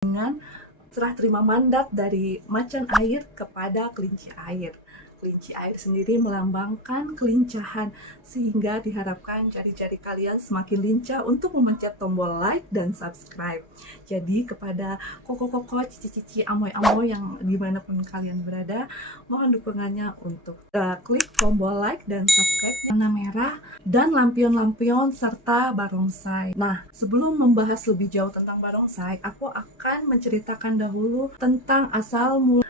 dengan serah terima mandat dari macan air kepada kelinci air. Kelinci air sendiri melambangkan kelincahan, sehingga diharapkan jari-jari kalian semakin lincah untuk memencet tombol like dan subscribe. Jadi kepada koko-koko, cici-cici, amoy-amoy yang dimanapun kalian berada, mohon dukungannya untuk klik tombol like dan subscribe warna merah dan lampion-lampion serta barongsai. Nah, sebelum membahas lebih jauh tentang barongsai, aku akan menceritakan dahulu tentang asal mula.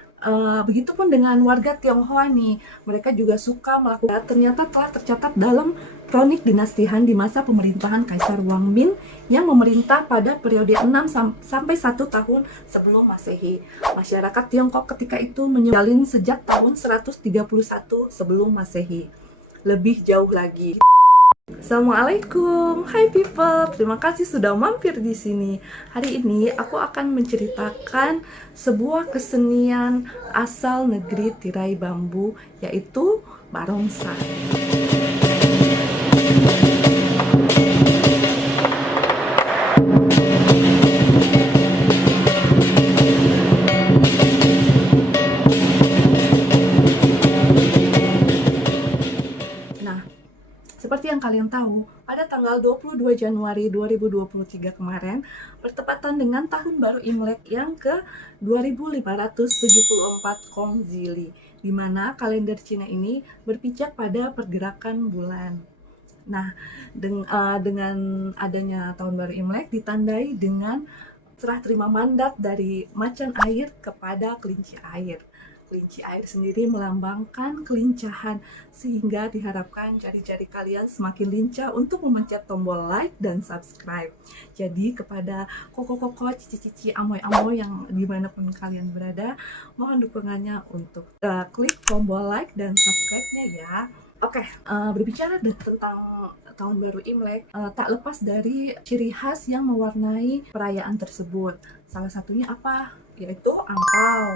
Begitupun dengan warga Tionghoa nih, mereka juga suka melakukan, ternyata telah tercatat dalam kronik dinasti Han di masa pemerintahan Kaisar Wang Min yang memerintah pada periode 6 sampai 1 tahun sebelum Masehi. Masyarakat Tiongkok ketika itu menjalin sejak tahun 131 sebelum Masehi. Lebih jauh lagi, Assalamualaikum, hai people, terima kasih sudah mampir di sini. Hari ini aku akan menceritakan sebuah kesenian asal negeri tirai bambu, yaitu barongsai. Seperti yang kalian tahu, pada tanggal 22 Januari 2023 kemarin, bertepatan dengan Tahun Baru Imlek yang ke 2574 Kongzili, di mana kalender Cina ini berpijak pada pergerakan bulan. Nah, dengan adanya Tahun Baru Imlek ditandai dengan serah terima mandat dari macan air kepada kelinci air. Kelinci air sendiri melambangkan kelincahan, sehingga diharapkan jari-jari kalian semakin lincah untuk memencet tombol like dan subscribe. Jadi kepada koko-koko, cici-cici, amoy-amoy yang dimanapun kalian berada, mohon dukungannya untuk klik tombol like dan subscribe-nya ya. Oke, berbicara tentang Tahun Baru Imlek, tak lepas dari ciri khas yang mewarnai perayaan tersebut. Salah satunya apa? Yaitu angpao,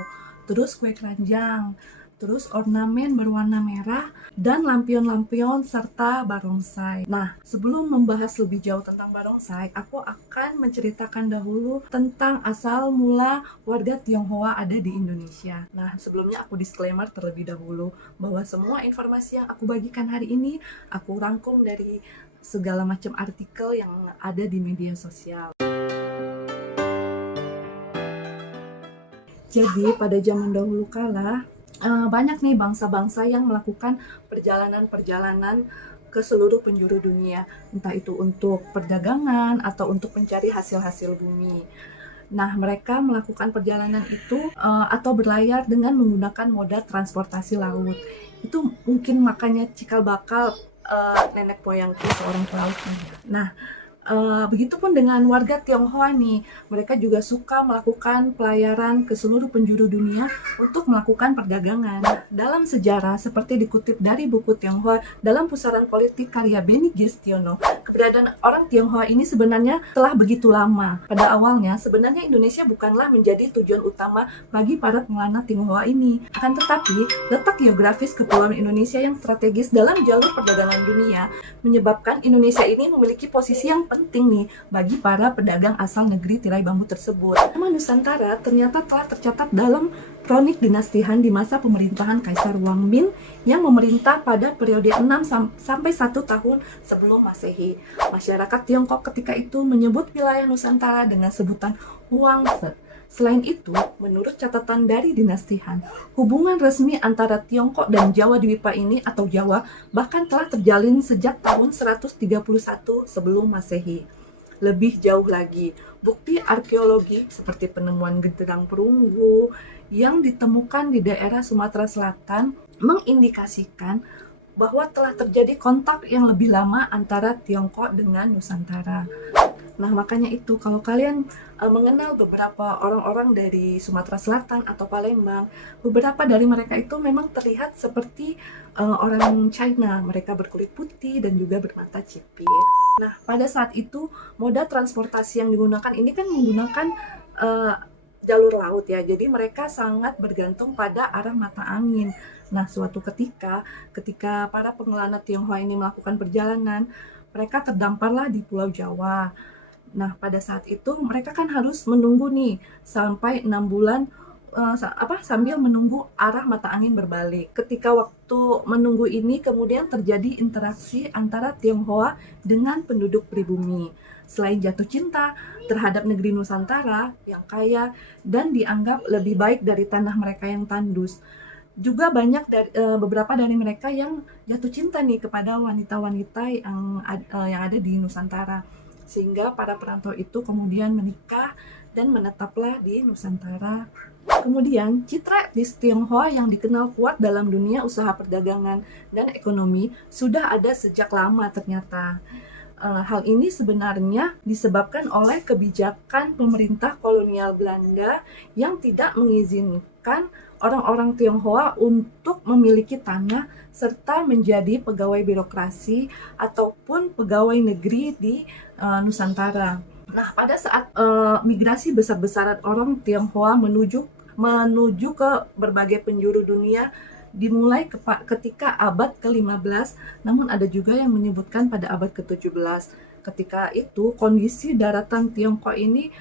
terus kue keranjang, terus ornamen berwarna merah, dan lampion-lampion serta barongsai. Nah, sebelum membahas lebih jauh tentang barongsai, aku akan menceritakan dahulu tentang asal mula warga Tionghoa ada di Indonesia. Nah, sebelumnya aku disclaimer terlebih dahulu bahwa semua informasi yang aku bagikan hari ini aku rangkum dari segala macam artikel yang ada di media sosial. Jadi pada zaman dahulu kala, banyak nih bangsa-bangsa yang melakukan perjalanan-perjalanan ke seluruh penjuru dunia, entah itu untuk perdagangan atau untuk mencari hasil-hasil bumi. Nah, mereka melakukan perjalanan itu atau berlayar dengan menggunakan moda transportasi laut. Itu mungkin makanya cikal bakal nenek moyangku seorang pelaut. Nah, begitupun dengan warga Tionghoa nih, mereka juga suka melakukan pelayaran ke seluruh penjuru dunia untuk melakukan perdagangan. Dalam sejarah, seperti dikutip dari buku Tionghoa dalam pusaran politik karya Beni Gestiono, keberadaan orang Tionghoa ini sebenarnya telah begitu lama. Pada awalnya, sebenarnya Indonesia bukanlah menjadi tujuan utama bagi para pengelana Tionghoa ini. Akan tetapi, letak geografis kepulauan Indonesia yang strategis dalam jalur perdagangan dunia menyebabkan Indonesia ini memiliki posisi yang penting nih bagi para pedagang asal negeri tirai bambu tersebut. Nama Nusantara ternyata telah tercatat dalam kronik dinasti Han di masa pemerintahan Kaisar Wang Min yang memerintah pada periode 6 sampai 1 tahun sebelum Masehi. Masyarakat Tiongkok ketika itu menyebut wilayah Nusantara dengan sebutan Huangze. Selain itu, menurut catatan dari dinasti Han, hubungan resmi antara Tiongkok dan Jawa Dwipa ini atau Jawa bahkan telah terjalin sejak tahun 131 sebelum Masehi. Lebih jauh lagi, bukti arkeologi seperti penemuan genderang perunggu yang ditemukan di daerah Sumatera Selatan mengindikasikan bahwa telah terjadi kontak yang lebih lama antara Tiongkok dengan Nusantara. Nah, makanya itu kalau kalian mengenal beberapa orang-orang dari Sumatera Selatan atau Palembang, beberapa dari mereka itu memang terlihat seperti orang China. Mereka berkulit putih dan juga bermata cipit. Nah, pada saat itu moda transportasi yang digunakan ini kan menggunakan jalur laut ya. Jadi mereka sangat bergantung pada arah mata angin. Nah, suatu ketika para pengelana Tionghoa ini melakukan perjalanan, mereka terdamparlah di Pulau Jawa. Nah, pada saat itu mereka kan harus menunggu nih sampai 6 bulan sambil menunggu arah mata angin berbalik. Ketika waktu menunggu ini kemudian terjadi interaksi antara Tionghoa dengan penduduk pribumi. Selain jatuh cinta terhadap negeri Nusantara yang kaya dan dianggap lebih baik dari tanah mereka yang tandus, juga banyak beberapa dari mereka yang jatuh cinta nih kepada wanita-wanita yang ada di Nusantara, sehingga para perantau itu kemudian menikah dan menetaplah di Nusantara. Kemudian, citra etnis Tionghoa yang dikenal kuat dalam dunia usaha perdagangan dan ekonomi sudah ada sejak lama ternyata. Hal ini sebenarnya disebabkan oleh kebijakan pemerintah kolonial Belanda yang tidak mengizinkan orang-orang Tionghoa untuk memiliki tanah serta menjadi pegawai birokrasi ataupun pegawai negeri di Nusantara. Nah, pada saat migrasi besar-besaran orang Tionghoa menuju ke berbagai penjuru dunia dimulai ketika abad ke-15, namun ada juga yang menyebutkan pada abad ke-17. Ketika itu, kondisi daratan Tiongkok ini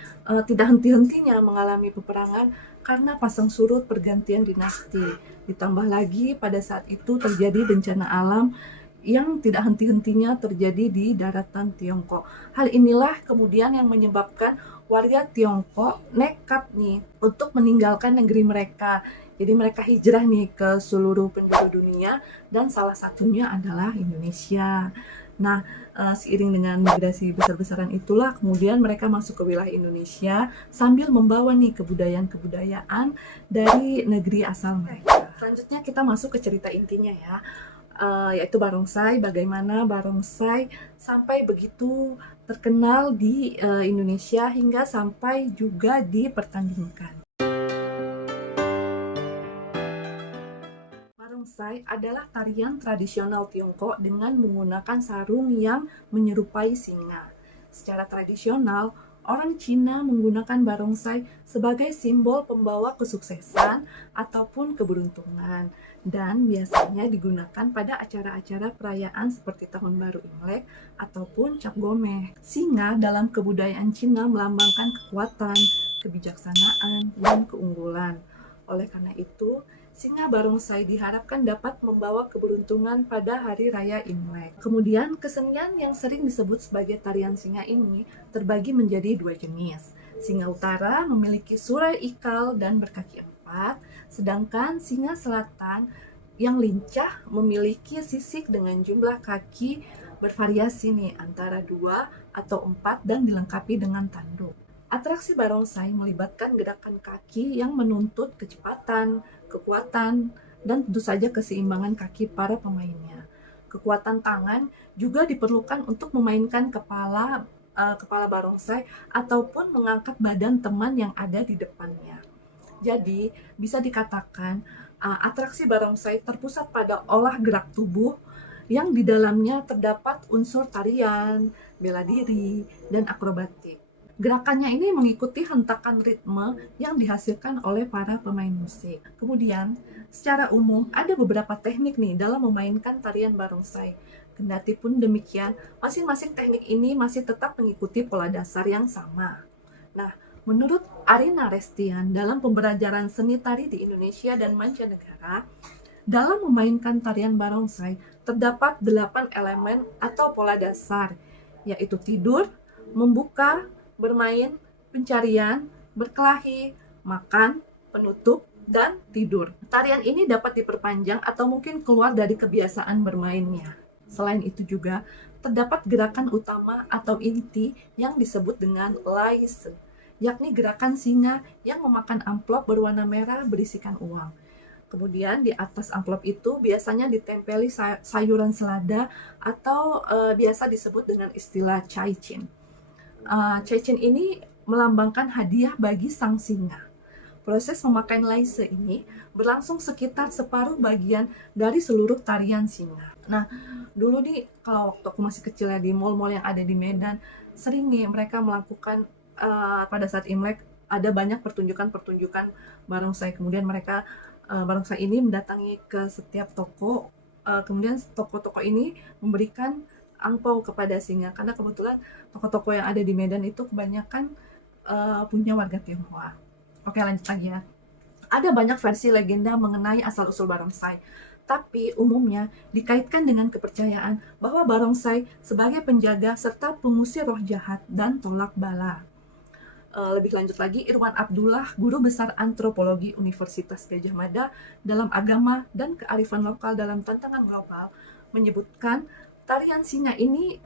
tidak henti-hentinya mengalami peperangan karena pasang surut pergantian dinasti. Ditambah lagi pada saat itu terjadi bencana alam yang tidak henti-hentinya terjadi di daratan Tiongkok. Hal inilah kemudian yang menyebabkan warga Tiongkok nekat nih untuk meninggalkan negeri mereka. Jadi mereka hijrah nih ke seluruh penjuru dunia dan salah satunya adalah Indonesia. Nah, seiring dengan migrasi besar-besaran itulah kemudian mereka masuk ke wilayah Indonesia sambil membawa nih kebudayaan-kebudayaan dari negeri asal mereka. Selanjutnya kita masuk ke cerita intinya ya, yaitu barongsai. Bagaimana barongsai sampai begitu terkenal di Indonesia hingga sampai juga dipertandingkan. Barongsai adalah tarian tradisional Tiongkok dengan menggunakan sarung yang menyerupai singa. Secara tradisional, orang Cina menggunakan barongsai sebagai simbol pembawa kesuksesan ataupun keberuntungan, dan biasanya digunakan pada acara-acara perayaan seperti Tahun Baru Imlek ataupun Cap Gomeh. Singa dalam kebudayaan Cina melambangkan kekuatan, kebijaksanaan, dan keunggulan. Oleh karena itu, singa barongsai diharapkan dapat membawa keberuntungan pada hari raya Imlek. Kemudian, kesenian yang sering disebut sebagai tarian singa ini terbagi menjadi dua jenis. Singa utara memiliki surai ikal dan berkaki 4, sedangkan singa selatan yang lincah memiliki sisik dengan jumlah kaki bervariasi nih antara 2 atau 4 dan dilengkapi dengan tanduk. Atraksi barongsai melibatkan gerakan kaki yang menuntut kecepatan, kekuatan, dan tentu saja keseimbangan kaki para pemainnya. Kekuatan tangan juga diperlukan untuk memainkan kepala barongsai ataupun mengangkat badan teman yang ada di depannya. Jadi, bisa dikatakan atraksi barongsai terpusat pada olah gerak tubuh yang di dalamnya terdapat unsur tarian, bela diri, dan akrobatik. Gerakannya ini mengikuti hentakan ritme yang dihasilkan oleh para pemain musik. Kemudian, secara umum ada beberapa teknik nih dalam memainkan tarian barongsai. Kendati pun demikian, masing-masing teknik ini masih tetap mengikuti pola dasar yang sama. Nah, menurut Arina Restian dalam pembelajaran seni tari di Indonesia dan mancanegara, dalam memainkan tarian barongsai terdapat 8 elemen atau pola dasar, yaitu tidur, membuka, bermain, pencarian, berkelahi, makan, penutup, dan tidur. Tarian ini dapat diperpanjang atau mungkin keluar dari kebiasaan bermainnya. Selain itu juga, terdapat gerakan utama atau inti yang disebut dengan laise, yakni gerakan singa yang memakan amplop berwarna merah berisikan uang. Kemudian di atas amplop itu biasanya ditempeli sayuran selada atau biasa disebut dengan istilah caicin. Caicin ini melambangkan hadiah bagi sang singa. Proses memakai laise ini berlangsung sekitar separuh bagian dari seluruh tarian singa. Nah, dulu nih kalau waktu aku masih kecil ya, di mall-mall yang ada di Medan, sering nih mereka melakukan pada saat Imlek ada banyak pertunjukan-pertunjukan barongsai. Kemudian mereka barongsai ini mendatangi ke setiap toko, kemudian toko-toko ini memberikan angpau kepada singa, karena kebetulan toko-toko yang ada di Medan itu kebanyakan punya warga Tionghoa. Oke, lanjut lagi ya. Ada banyak versi legenda mengenai asal-usul barongsai, tapi umumnya dikaitkan dengan kepercayaan bahwa barongsai sebagai penjaga serta pengusir roh jahat dan tolak bala. Lebih lanjut lagi, Irwan Abdullah, guru besar antropologi Universitas Gadjah Mada dalam agama dan kearifan lokal dalam tantangan global, menyebutkan tarian singa ini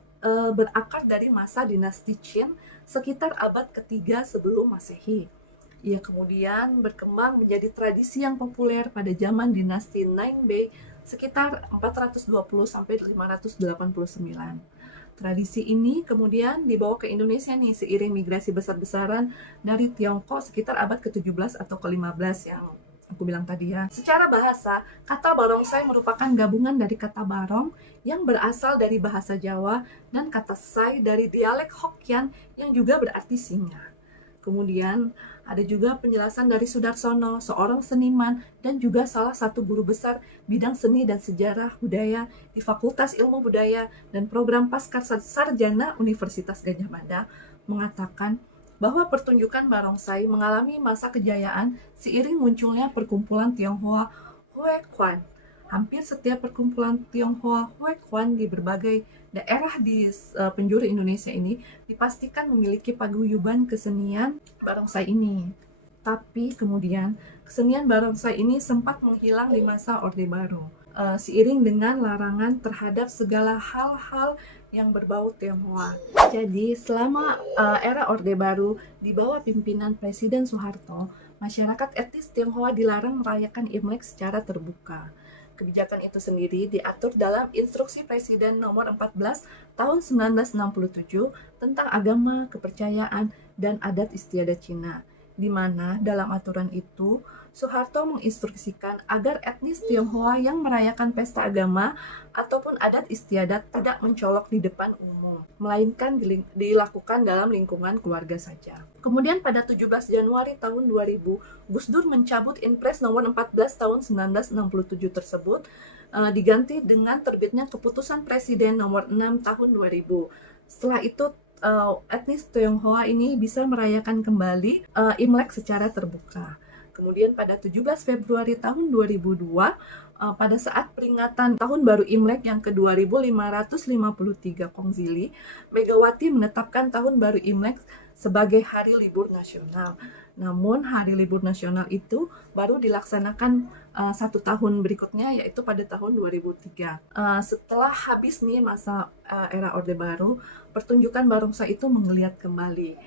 berakar dari masa dinasti Qin sekitar abad ketiga sebelum Masehi. Ia kemudian berkembang menjadi tradisi yang populer pada zaman dinasti Nanbei sekitar 420 sampai 589. Tradisi ini kemudian dibawa ke Indonesia nih seiring migrasi besar-besaran dari Tiongkok sekitar abad ke-17 atau ke-15 yang aku bilang tadi ya. Secara bahasa, kata barongsai merupakan gabungan dari kata barong yang berasal dari bahasa Jawa dan kata sai dari dialek Hokkien yang juga berarti singa. Kemudian ada juga penjelasan dari Sudarsono, seorang seniman dan juga salah satu guru besar bidang seni dan sejarah budaya di Fakultas Ilmu Budaya dan Program Pascasarjana Universitas Gadjah Mada, mengatakan bahwa pertunjukan barongsai mengalami masa kejayaan seiring munculnya perkumpulan Tionghoa Huequan. Hampir setiap perkumpulan Tionghoa Huequan di berbagai daerah di penjuru Indonesia ini dipastikan memiliki paguyuban kesenian barongsai ini. Tapi kemudian kesenian barongsai ini sempat menghilang di masa Orde Baru, seiring dengan larangan terhadap segala hal-hal yang berbau Tionghoa. Jadi selama era Orde Baru di bawah pimpinan Presiden Soeharto, masyarakat etnis Tionghoa dilarang merayakan Imlek secara terbuka. Kebijakan itu sendiri diatur dalam Instruksi Presiden Nomor 14 Tahun 1967 tentang agama, kepercayaan, dan adat istiadat Cina, di mana dalam aturan itu Soeharto menginstruksikan agar etnis Tionghoa yang merayakan pesta agama ataupun adat istiadat tidak mencolok di depan umum, melainkan dilakukan dalam lingkungan keluarga saja. Kemudian pada 17 Januari tahun 2000, Gus Dur mencabut Inpres nomor 14 tahun 1967 tersebut, diganti dengan terbitnya Keputusan Presiden nomor 6 tahun 2000. Setelah itu etnis Tionghoa ini bisa merayakan kembali Imlek secara terbuka. Kemudian pada 17 Februari tahun 2002, pada saat peringatan Tahun Baru Imlek yang ke-2553 Kongzili, Megawati menetapkan Tahun Baru Imlek sebagai hari libur nasional. Namun hari libur nasional itu baru dilaksanakan 1 tahun berikutnya, yaitu pada tahun 2003. Setelah habis nih masa era Orde Baru, pertunjukan barongsai itu menggeliat kembali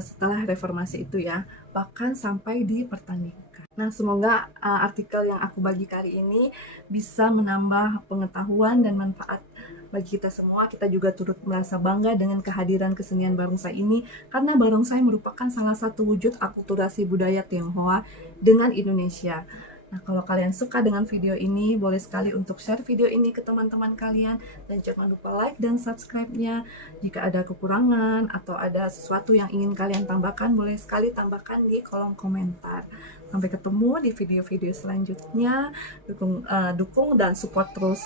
setelah reformasi itu ya, bahkan sampai dipertandingkan. Nah, semoga artikel yang aku bagi kali ini bisa menambah pengetahuan dan manfaat bagi kita semua. Kita juga turut merasa bangga dengan kehadiran kesenian barongsai ini, karena barongsai merupakan salah satu wujud akulturasi budaya Tionghoa dengan Indonesia. Nah, kalau kalian suka dengan video ini, boleh sekali untuk share video ini ke teman-teman kalian, dan jangan lupa like dan subscribe-nya. Jika ada kekurangan atau ada sesuatu yang ingin kalian tambahkan, boleh sekali tambahkan di kolom komentar. Sampai ketemu di video-video selanjutnya. Dukung dan support terus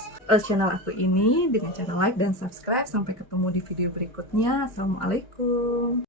channel aku ini dengan cara like dan subscribe. Sampai ketemu di video berikutnya. Assalamualaikum.